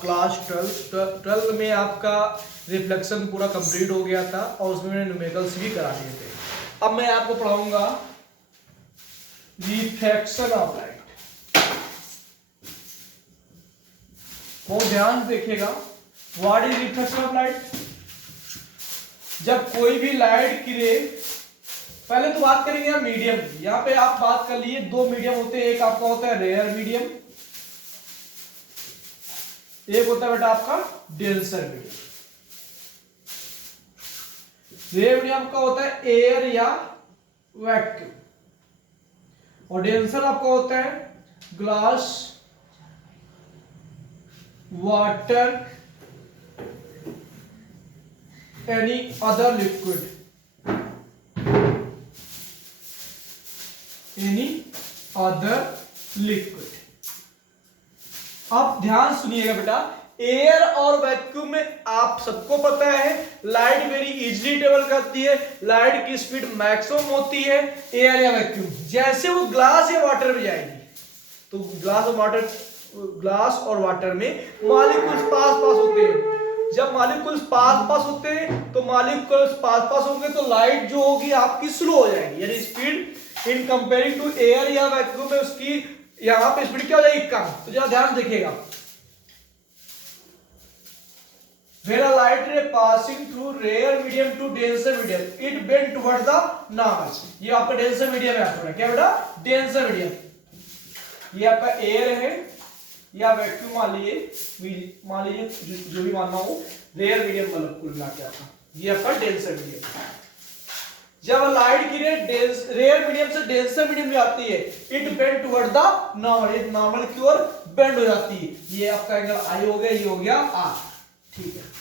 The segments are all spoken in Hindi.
क्लास 12 में आपका रिफ्लेक्शन पूरा कंप्लीट हो गया था और उसमें मैंने न्यूमेरिकल्स भी करा दिए थे। अब मैं आपको पढ़ाऊंगा रिफ्लेक्शन ऑफ लाइट। बहुत ध्यान से देखिएगा, what is reflection of light. जब कोई भी लाइट गिरे, पहले तो बात करेंगे हम मीडियम की। यहाँ पे आप बात कर लिए, दो मीडियम होते हैं, एक आपका होता है रेयर मीडियम, एक होता है बेटा आपका डेंसर मीडियम। रेयर मीडियम का होता है एयर या वैक्यूम, और डेंसर आपका होता है glass, water, any other liquid, any other liquid. आप ध्यान सुनिएगा बेटा, एयर और वैक्यूम में आप सबको पता है लाइट वेरी इजीली ट्रेवल करती है, लाइट की स्पीड मैक्सिमम होती है एयर या वैक्यूम। जैसे वो ग्लास या वाटर में जाएगी तो ग्लास और वाटर में मॉलिक्यूल्स पास होते हैं। जब मॉलिक्यूल्स पास होते हैं तो मॉलिक्यूल्स पास होंगे तो लाइट जो होगी आपकी स्लो हो जाएगी, यानी speed in comparing to air या वैक्यूम में उसकी यहां पे स्पीड क्या हो जाएगी, कम। तो जरा ध्यान देखिएगा, when a light ray passing through rare medium to denser medium it bend towards the normal। ये आपका डेंसर मीडियम है, आपका क्या बेटा डेंसर मीडियम। ये आपका एयर है या वैक्यूम मान लीजिए जो भी मानना हो, रेयर मीडियम मतलब कुल मिला के आपका ये आपका डेंसर मीडियम। जब लाइट की रेयर मीडियम से डेंसर मीडियम में आती है, it bend toward the normal, ये नॉर्मल की ओर बेंड हो जाती है। ये आपका एंगल आई हो गया, ये हो गया आर, ठीक है।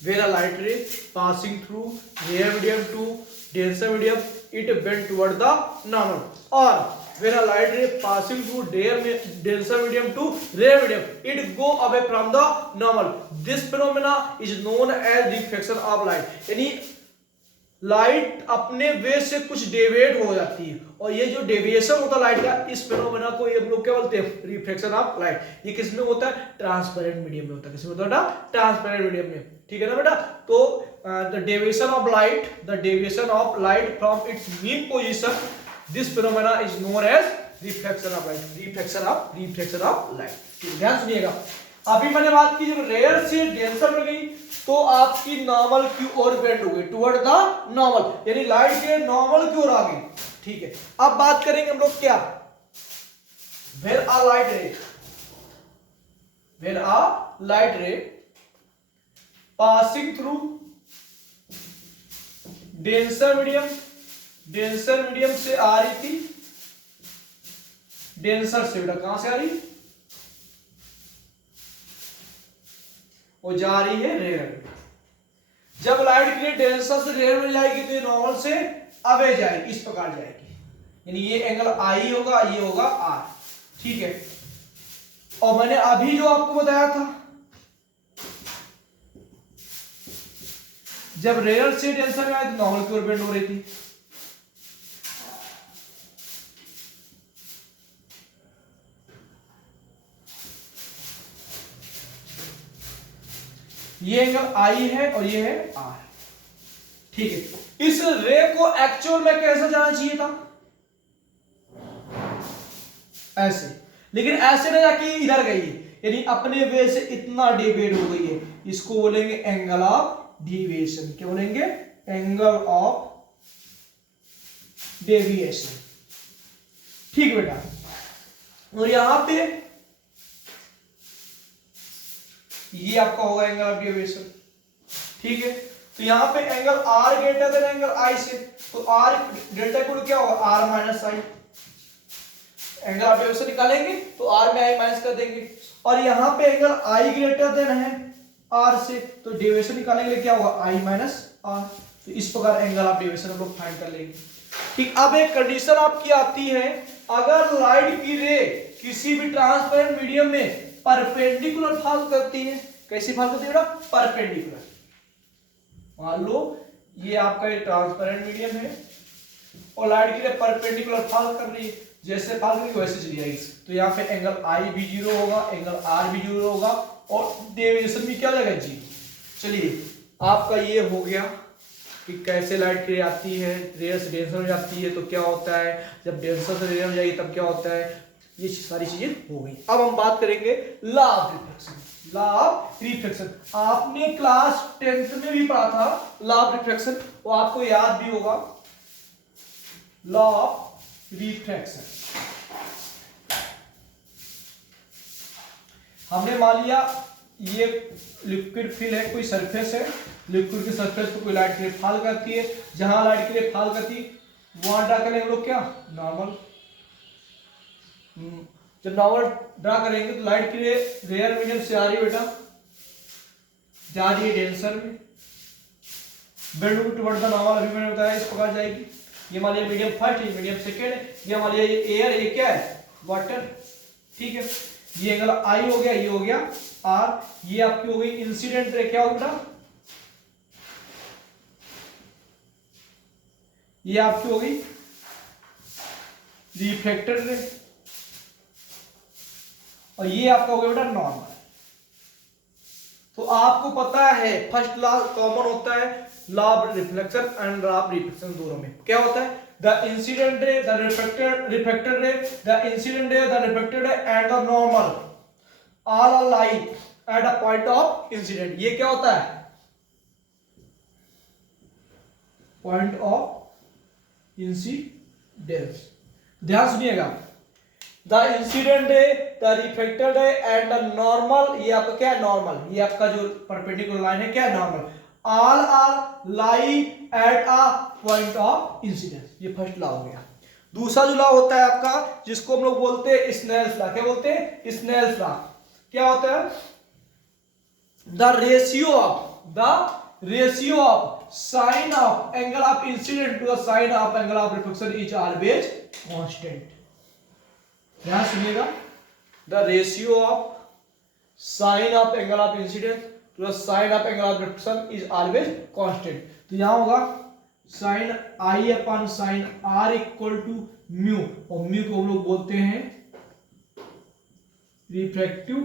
When a light ray passing through rare medium to denser medium, it bend toward the normal. Or when a light ray passing through denser medium to rare medium, it go away from the normal. This phenomena is known as reflection of light. यानी लाइट अपने वे से कुछ डेविएट हो जाती है, और ये जो डेविएशन होता है लाइट का, इस फेनोमेना को हम लोग क्या बोलते हैं, रिफ्लेक्शन ऑफ लाइट। ये किस में होता है, ट्रांसपेरेंट मीडियम में होता है। किसमें होता है, ट्रांसपेरेंट मीडियम में, ठीक है ना बेटा। तो the deviation of light from its mean position, this phenomena is known as reflection of light. Reflection of light, ध्यान सुनिएगा। अभी मैंने बात की जब रेयर से डेंसर में गई तो आपकी नॉर्मल की ओर बेंड हो गई, टुवर्ड द नॉर्मल, यानी लाइट के नॉर्मल की ओर आ गई, ठीक है। अब बात करेंगे हम लोग क्या, where a light ray passing through denser medium से आ रही थी, डेंसर से बेटा कहां से आ रही, वो जा रही है रेयर। जब लाइट के लिए डेंसर से रेयर में जाएगी तो ये नॉर्मल से अवे जाएगी, इस प्रकार जाएगी, यानी ये एंगल आई होगा, ये होगा आर, ठीक है। और मैंने अभी जो आपको बताया था, जब रेयर से डेंसर में आए तो नॉर्मल की ओर बेंड हो रही थी। ये एंगल आई है और ये है आर, ठीक है। इस रे को एक्चुअल में कैसे जाना चाहिए था, ऐसे, लेकिन ऐसे ना जाके इधर गई है, यानी अपने वे से इतना डेविएट हो गई है, इसको बोलेंगे एंगल ऑफ डेविएशन। क्या बोलेंगे, एंगल ऑफ डेविएशन, ठीक बेटा। और यहां पे ये आपका होगा एंगल ऑफ डेविएशन, ठीक है। तो यहां पे angle R greater than angle I से, तो आर डेल्टा को क्या होगा, R minus I. Angle of deviation निकालेंगे तो आर में आई माइनस कर देंगे, और यहां पे एंगल आई ग्रेटर देन है आर से, तो डेविएशन निकालेंगे क्या होगा, आई माइनस आर। तो इस प्रकार एंगल ऑफ डेविएशन हम लोग फाइंड कर लेंगे, ठीक। अब एक कंडीशन आपकी आती है, अगर लाइट की रे किसी भी ट्रांसपेरेंट मीडियम में परपेंडिकुलर फॉल करती है, कैसी फॉल करती है बेटा, परपेंडिकुलर। मान लो ये आपका ट्रांसपेरेंट मीडियम है और लाइट की रे परपेंडिकुलर फॉल कर रही है, जैसे पास करेंगे वैसे चली जाएगी। तो यहाँ पे एंगल आई भी 0 होगा, एंगल आर भी 0 होगा और डेविएशन भी क्या लगेगा 0। चलिए आपका ये हो गया कि कैसे लाइट की रे आती है, रेयर से डेंसर हो जाती है तो क्या होता है, जब डेंसर से रेयर हो जाएगी तब क्या होता है, ये सारी चीजें हो गई। अब हम बात करेंगे law of refraction. Law of refraction आपने क्लास 10th में भी पढ़ा था लॉ ऑफ रिफ्रैक्शन, वो आपको याद भी होगा। लॉ ऑफ रिफ्रैक्शन हमने मान लिया ये लिक्विड फिल है, कोई सरफेस है, लिक्विड की सरफेस पे कोई लाइट की रे फॉल करती है, जहां लाइट की रे फॉल करती वहां ड्रा करेंगे हम लोग क्या नॉर्मल। जब नॉर्मल ड्रा करेंगे तो लाइट की रे रेयर मीडियम से आ रही है बेटा, जा रही है डेंसर में, बेंड टुवर्ड द नॉर्मल, अभी मैंने बताया इस प्रकार जाएगी। ये मान लिया मीडियम फर्स्ट, ये मीडियम सेकेंड है, ये मान लिया ये एयर, ये क्या है वाटर, ठीक है। ये एंगल आई हो गया, ये हो गया आर, ये आपकी हो गई इंसिडेंट रे, क्या होगा बेटा ये आपकी हो गई रिफ्लेक्टेड रे, और ये आपका हो गया बेटा नॉर्मल। तो आपको पता है फर्स्ट लॉ कॉमन होता है law of reflection and law of reflection, दोनों में क्या होता है the incident ray, the reflected ray, the incident ray, the reflected ray and the normal all are like at a point of incident. ये क्या होता है पॉइंट ऑफ इंसिडेंस। ध्यान सुनिएगा, the incident ray, the reflected ray and the normal, ये आपका क्या है नॉर्मल, ये आपका जो परपेंडिकुलर लाइन है क्या है normal, all are lie at a point of incidence. ये फर्स्ट लॉ हो गया। दूसरा जो लॉ होता है आपका जिसको हम लोग बोलते हैं स्नेल्स लॉ, क्या बोलते हैं स्नेल्स लॉ, क्या होता है the ratio of sine of angle of incident to the sine of angle of reflection is always constant. ध्यान सुनिएगा, the ratio of sine of angle of incident to the sine of angle of reflection is always constant. तो यहां होगा sine I upon sine r equal to mu, और म्यू को हम लोग बोलते हैं रिफ्रैक्टिव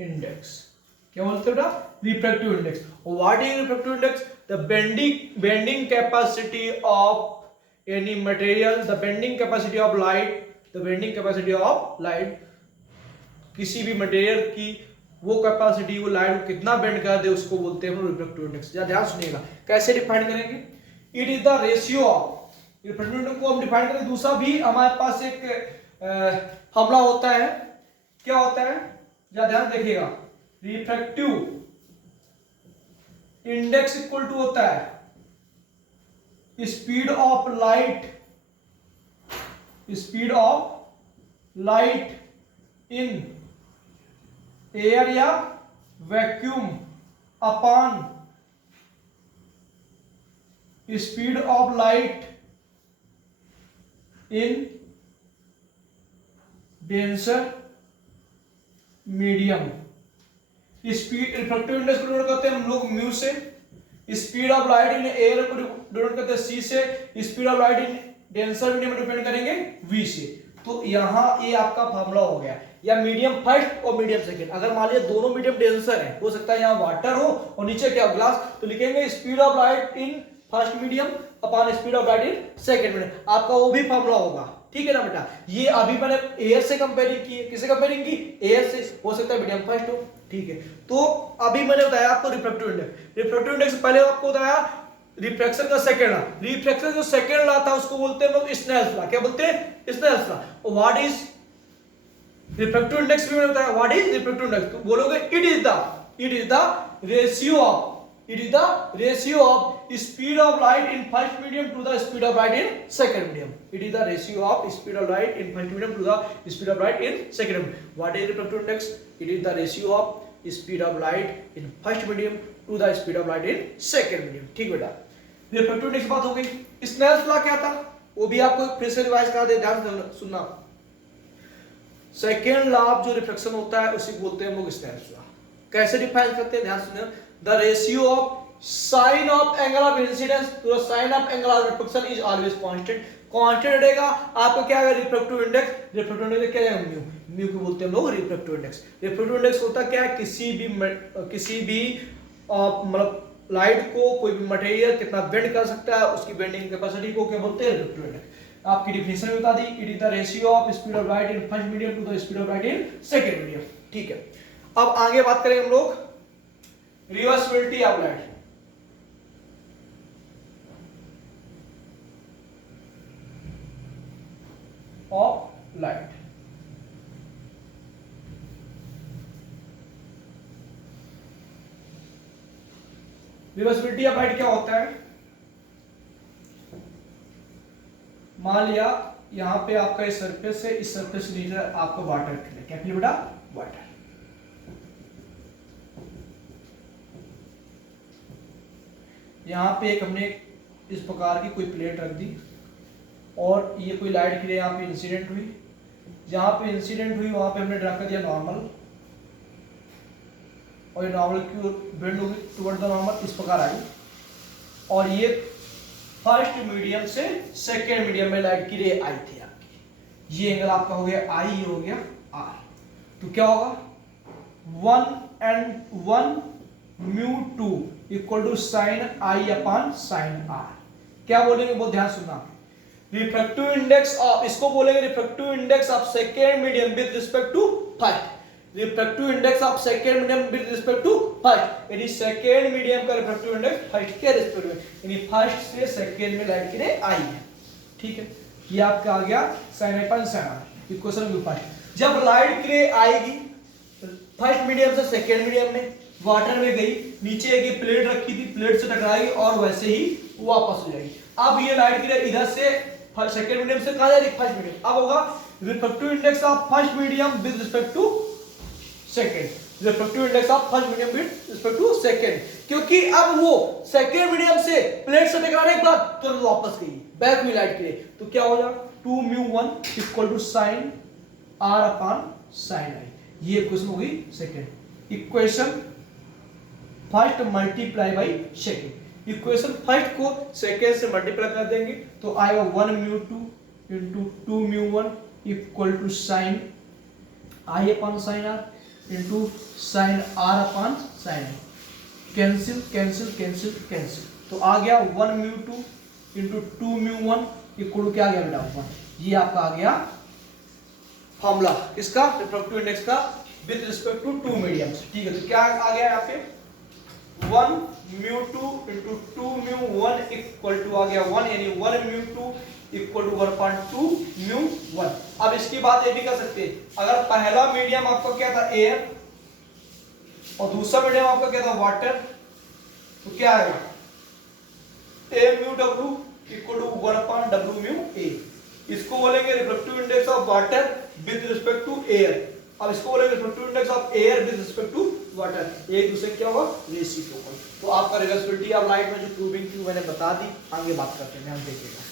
इंडेक्स। क्या बोलते हैं बेटा रिफ्रैक्टिव इंडेक्स। और what is refractive index, the bending capacity of any material, the bending capacity of light, the bending capacity of light, किसी भी मटेरियल की वो कैपेसिटी, वो लाइट कितना बेंड कर दे उसको बोलते हैं रिफ्रैक्टिव इंडेक्स। ध्यान सुनिएगा कैसे डिफाइन करेंगे, it is the ratio of, refractive index को हम डिफाइन करें। दूसरा भी हमारे पास एक फॉर्मूला होता है, क्या होता है ध्यान देखिएगा, रिफ्रैक्टिव इंडेक्स इक्वल टू होता है speed of light in air या vacuum upon speed of light in denser medium. Speed refractive index को डिनोट करते हैं हम लोग म्यू से, speed of light in air को डिनोट करते हैं सी से, speed of light in denser medium में डिपेंड करेंगे वी से। तो यहां ये आपका फॉर्मूला हो गया, या मीडियम फर्स्ट और मीडियम सेकंड। अगर मान लिया दोनों मीडियम डेंसर है, हो सकता है यहाँ वाटर हो और नीचे क्या ग्लास, तो लिखेंगे speed of light in first medium upon speed of light in second medium. आपका वो भी फॉर्मूला होगा, ठीक है ना बेटा। ये अभी मैंने एयर से कंपेयरिंग की है, किससे कंपेयरिंग की, एयर से, हो सकता है मीडियम फर्स्ट हो, ठीक है। तो अभी मैंने बताया आपको रिफ्रैक्टिव इंडेक्स, रिफ्रैक्टिव इंडेक्स पहले आपको बताया रिफ्रैक्शन का सेकंड लॉ, रिफ्रैक्शन जो सेकंड लॉ था उसको बोलते हैं लोग स्नेल्स लॉ। क्या बोलते हैं स्नेल्स लॉ। और व्हाट इज रिफ्रैक्टिव इंडेक्स भी मैंने बताया, व्हाट इज रिफ्रैक्टिव इंडेक्स, तो बोलोगे it is the ratio of speed of light in first medium to the speed of light in second medium. It is the ratio of speed of light in first medium to the speed of light in second medium. What is refractive index, it is the ratio of speed of light in first medium to the speed of light in second medium. ठीक बेटा, रिफ्रैक्टिव इंडेक्स बात हो गई। स्नेल्स लॉ क्या था वो भी आपको फिर से रिवाइज करा दे, ध्यान सुनना। सेकेंड लॉ ऑफ जो रिफ्लेक्शन होता है उसी बोलते हैं हम लोग स्नेल्स लॉ। कैसे डिफाइन करते हैं, ध्यान सुनिए। The ratio of sine of angle of incidence to the sine of angle of reflection is always constant. Constant रहेगा आपका क्या है रिफ्रैक्टिव इंडेक्स क्या है म्यू, म्यू को बोलते हैं लोग रिफ्रैक्टिव इंडेक्स। रिफ्रैक्टिव इंडेक्स होता क्या है किसी भी मतलब लाइट को कोई भी मटेरियल कितना बेंड कर सकता है उसकी बेंडिंग कैपेसिटी को क्या बोलते हैं रिफ्रैक्टिव इंडेक्स। आपकी डिफिनेशन भी बता दी, it is the ratio of speed of light in first medium to the speed of light in second medium. ठीक है, अब आगे बात करें हम लोग reversibility of light. Reversibility of light क्या होता है, मान लिया यहां पे आपका इस सरफेस से इस सरफेस से नीचे आपका वाटर फिल, क्या फिल बेटा वाटर। यहां पे एक हमने इस प्रकार की कोई प्लेट रख दी और ये कोई लाइट के लिए यहाँ पे इंसिडेंट हुई, जहां पे इंसिडेंट हुई वहां पे हमने ड्रा कर दिया नॉर्मल और ये नॉर्मल की ओर बेंड होगी टुवर्ड द नॉर्मल, इस प्रकार आई और ये फर्स्ट मीडियम से सेकेंड मीडियम में लाइट की रे आई थी आपकी। ये एंगल आपका हो गया आई, ये हो गया आर, तो क्या होगा 1 mu 2 equal to sine I upon sine r. क्या बोलेंगे बहुत ध्यान सुनना, रिफ्रैक्टिव इंडेक्स ऑफ, इसको बोलेंगे refractive index of second medium with respect to first. Refractive index of second medium with respect to first, यानी सेकेंड मीडियम का रिफ्रैक्टिव इंडेक्स फर्स्ट के रिस्पेक्ट में, यानी फर्स्ट से सेकेंड में लाइट की रे आई है। ठीक है, ये आपका आ गया sin upon sin r equation में फर्स्ट। जब लाइट की रे आएगी फर्स्ट मीडियम से सेकेंड मीडियम में, वाटर में गई, नीचे एक प्लेट रखी थी, प्लेट से टकराएगी और वैसे ही वापस हो जाएगी। अब ये लाइट की रे इधर से सेकेंड मीडियम से कहां जाएगी फर्स्ट मीडियम। अब होगा refractive index of first medium with respect to second, refractive index of first medium with respect to second, क्योंकि अब वो सेकेंड मीडियम से प्लेट से टकराने के बाद तुरंत वापस गई बैक में लाइट के लिए, तो क्या हो जाएगा 2 mu 1 equal to sine R upon sine I. ये इक्वेशन हो गई second. Equation first multiply by second, equation first को सेकेंड से मल्टीप्लाई कर देंगे तो आएगा 1 mu 2 into 2 mu 1 equal to sine I upon sine R into sine R upon sine I. Cancel cancel cancel cancel, तो आ गया 1 mu 2 into 2 mu 1 equal to क्या आ गया बेटा 1। ये आपका आ गया फॉर्मूला किसका, रिफ्रैक्टिव इंडेक्स का with respect to two mediums. ठीक है, तो क्या आ गया यहाँ पे 1 mu 2 into 2 mu 1 equal to आ गया 1, यानी 1 म्यू 2 इक्वल टू 1.2 म्यू 1। अब इसकी बात ये भी कर सकते हैं, अगर पहला मीडियम आपका क्या था एयर और दूसरा मीडियम आपका क्या था वाटर, तो क्या आएगा a mu w equal to 1/w mu a। इसको बोलेंगे refractive index of water with respect to air, अब इसको बोलेंगे refractive index of air with respect to water, एक दूसरे क्या होगा रेसिप्रोकल। तो आपका रिवर्सिबिलिटी ऑफ लाइट में जो प्रूविंग थी मैंने बता दी, आगे बात करते हैं, ध्यान देखिएगा।